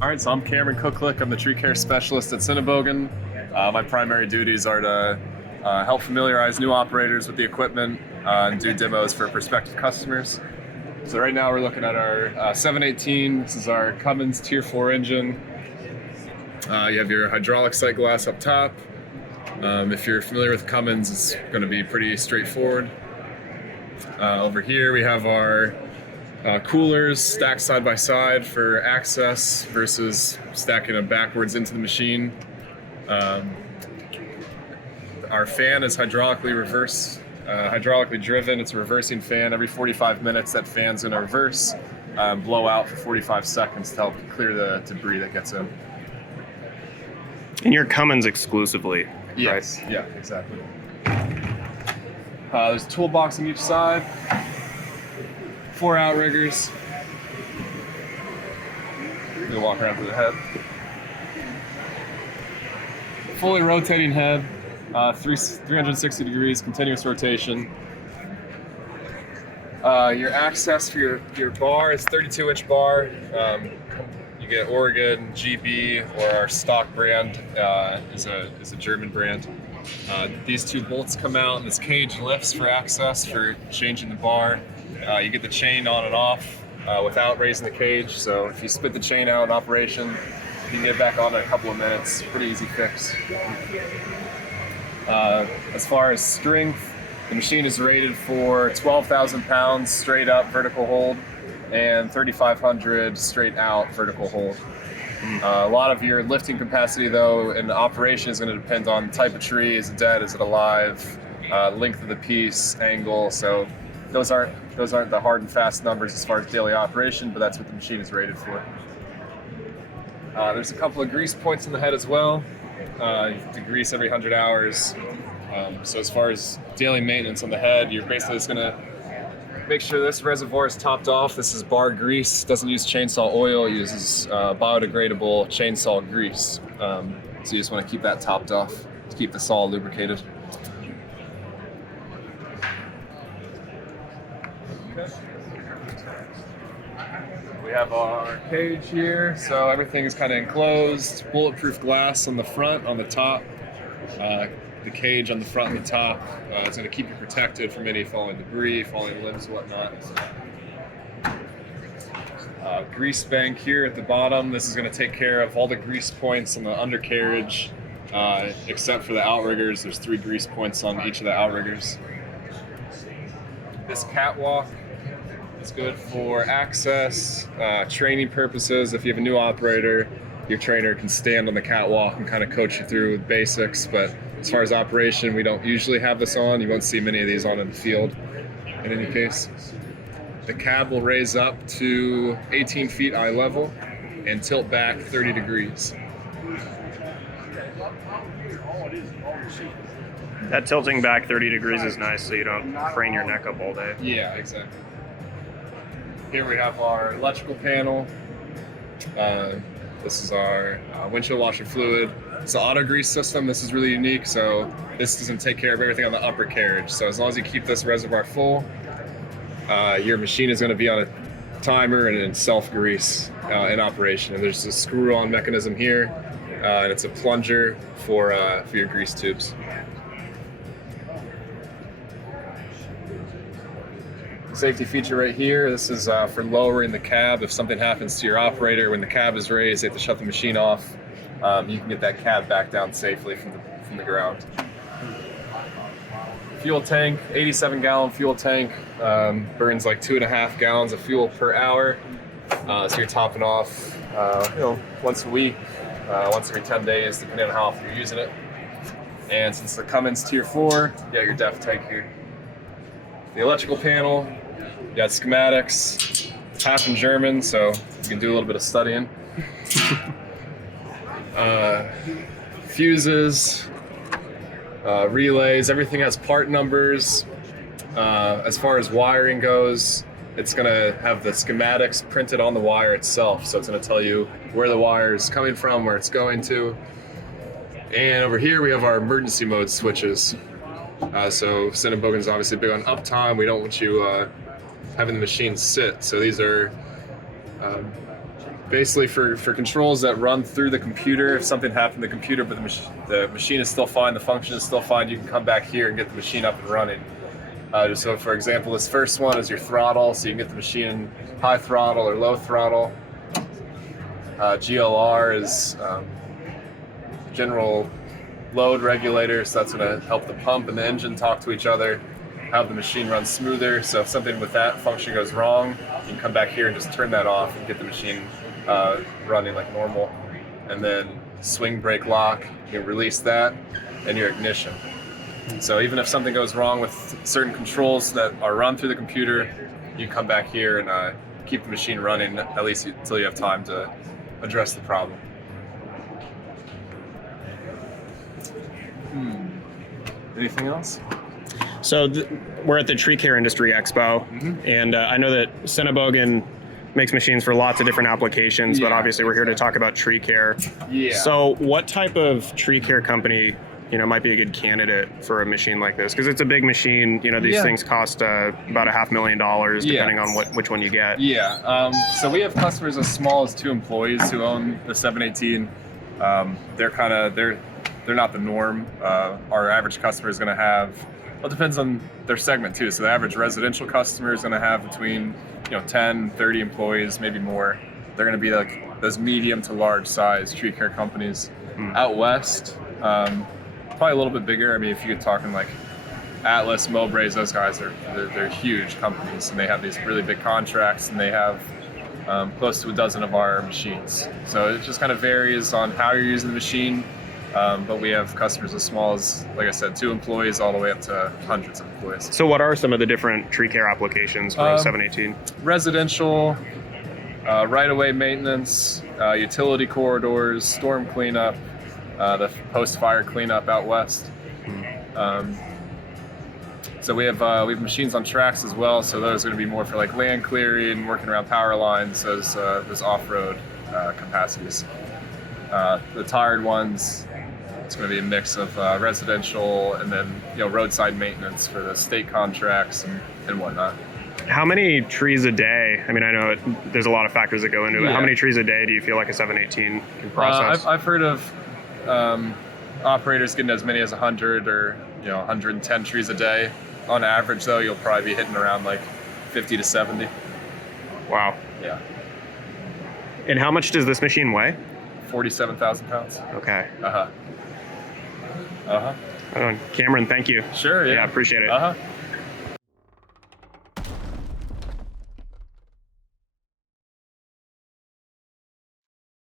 All right, so I'm Cameron Kuklick. I'm the tree care specialist at Sennebogen. My primary duties are to help familiarize new operators with the equipment and do demos for prospective customers. So right now we're looking at our 718. This is our Cummins Tier 4 engine. You have your hydraulic sight glass up top. If you're familiar with Cummins, it's going to be pretty straightforward. Over here we have our coolers stacked side by side for access versus stacking them backwards into the machine. Our fan is hydraulically driven. It's a reversing fan. Every 45 minutes, that fan's going to reverse, blow out for 45 seconds to help clear the debris that gets in. And you're Cummins exclusively, yes. right? Yeah, exactly. There's a toolbox on each side. 4 outriggers. I'm gonna walk around to the head. Fully rotating head, 360 degrees, continuous rotation. Your access for your bar is 32-inch bar. You get Oregon, GB, or our stock brand is a German brand. These 2 bolts come out, and this cage lifts for access for changing the bar. You get the chain on and off without raising the cage, so if you spit the chain out in operation, you can get it back on in a couple of minutes. Pretty easy fix. As far as strength, the machine is rated for 12,000 pounds straight up vertical hold and 3,500 straight out vertical hold. A lot of your lifting capacity, though, in operation is going to depend on type of tree. Is it dead? Is it alive? Length of the piece, angle. So those aren't the hard and fast numbers as far as daily operation, but that's what the machine is rated for. There's a couple of grease points in the head as well. You have to grease every 100 hours. So as far as daily maintenance on the head, you're basically just going to make sure this reservoir is topped off. This is bar grease. Doesn't use chainsaw oil. It uses biodegradable chainsaw grease. So you just want to keep that topped off to keep the saw lubricated. We have our cage here, so everything is kind of enclosed. Bulletproof glass on the front, on the top. The cage on the front and the top. It's going to keep you protected from any falling debris, falling limbs, whatnot. Grease bank here at the bottom. This is going to take care of all the grease points on the undercarriage, except for the outriggers. There's 3 grease points on each of the outriggers. This catwalk is good for access, training purposes. If you have a new operator, your trainer can stand on the catwalk and kind of coach you through the basics. But as far as operation, we don't usually have this on. You won't see many of these on in the field in any case. The cab will raise up to 18 feet eye level and tilt back 30 degrees. That tilting back 30 degrees is nice so you don't crane your neck up all day. Yeah, exactly. Here we have our electrical panel. This is our windshield washer fluid. It's an auto grease system. This is really unique, so this doesn't take care of everything on the upper carriage. So as long as you keep this reservoir full, your machine is going to be on a timer and in self-grease in operation. And there's a screw-on mechanism here, and it's a plunger for your grease tubes. Safety feature right here. This is for lowering the cab. If something happens to your operator when the cab is raised, they have to shut the machine off. You can get that cab back down safely from the ground. Fuel tank, 87-gallon fuel tank, burns like 2.5 gallons of fuel per hour. So you're topping off, once a week, once every 10 days, depending on how often you're using it. And since the Cummins Tier 4, you got your def tank here. The electrical panel, you got schematics. It's half in German, so you can do a little bit of studying. Fuses, relays, everything has part numbers. As far as wiring goes, it's going to have the schematics printed on the wire itself, so it's going to tell you where the wire is coming from, where it's going to. And over here we have our emergency mode switches. So Sennebogen is obviously big on uptime. We don't want you having the machine sit. So these are basically for controls that run through the computer. If something happened to the computer, but the machine is still fine, the function is still fine, you can come back here and get the machine up and running. So for example, this first one is your throttle, so you can get the machine high throttle or low throttle. GLR is general load regulator, so that's going to help the pump and the engine talk to each other, have the machine run smoother. So if something with that function goes wrong, you can come back here and just turn that off and get the machine running like normal. And then swing brake lock, you release that, and your ignition. So even if something goes wrong with certain controls that are run through the computer, you come back here and keep the machine running at least until you have time to address the problem. Anything else? So we're at the Tree Care Industry Expo, and I know that Sennebogen makes machines for lots of different applications, but obviously we're here to talk about tree care. Yeah. So what type of tree care company, might be a good candidate for a machine like this? Because it's a big machine. These things cost about $500,000 depending on which one you get. Yeah. So we have customers as small as 2 employees who own the 718. They're not the norm. Our average customer is going to have, well, it depends on their segment too. So the average residential customer is going to have between 10, 30 employees, maybe more. They're going to be like those medium to large size tree care companies. Out west, probably a little bit bigger. I mean, if you're talking like Atlas, Mowbrays, those guys they're huge companies, and they have these really big contracts, and they have close to a dozen of our machines. So it just kind of varies on how you're using the machine. But we have customers as small as, like I said, 2 employees all the way up to hundreds of employees. So what are some of the different tree care applications for a 718? Residential, right-of-way maintenance, utility corridors, storm cleanup, the post-fire cleanup out west. So we have machines on tracks as well. So those are going to be more for like land clearing, working around power lines, those off-road capacities. The tired ones, it's going to be a mix of residential and then roadside maintenance for the state contracts and whatnot. How many trees a day? I mean, I know there's a lot of factors that go into it. How many trees a day do you feel like a 718 can process? I've heard of operators getting as many as 100 or 110 trees a day. On average, though, you'll probably be hitting around like 50 to 70. Wow. Yeah. And how much does this machine weigh? 47,000 pounds. Okay. Cameron, Cameron, thank you. Sure. Yeah. Appreciate it.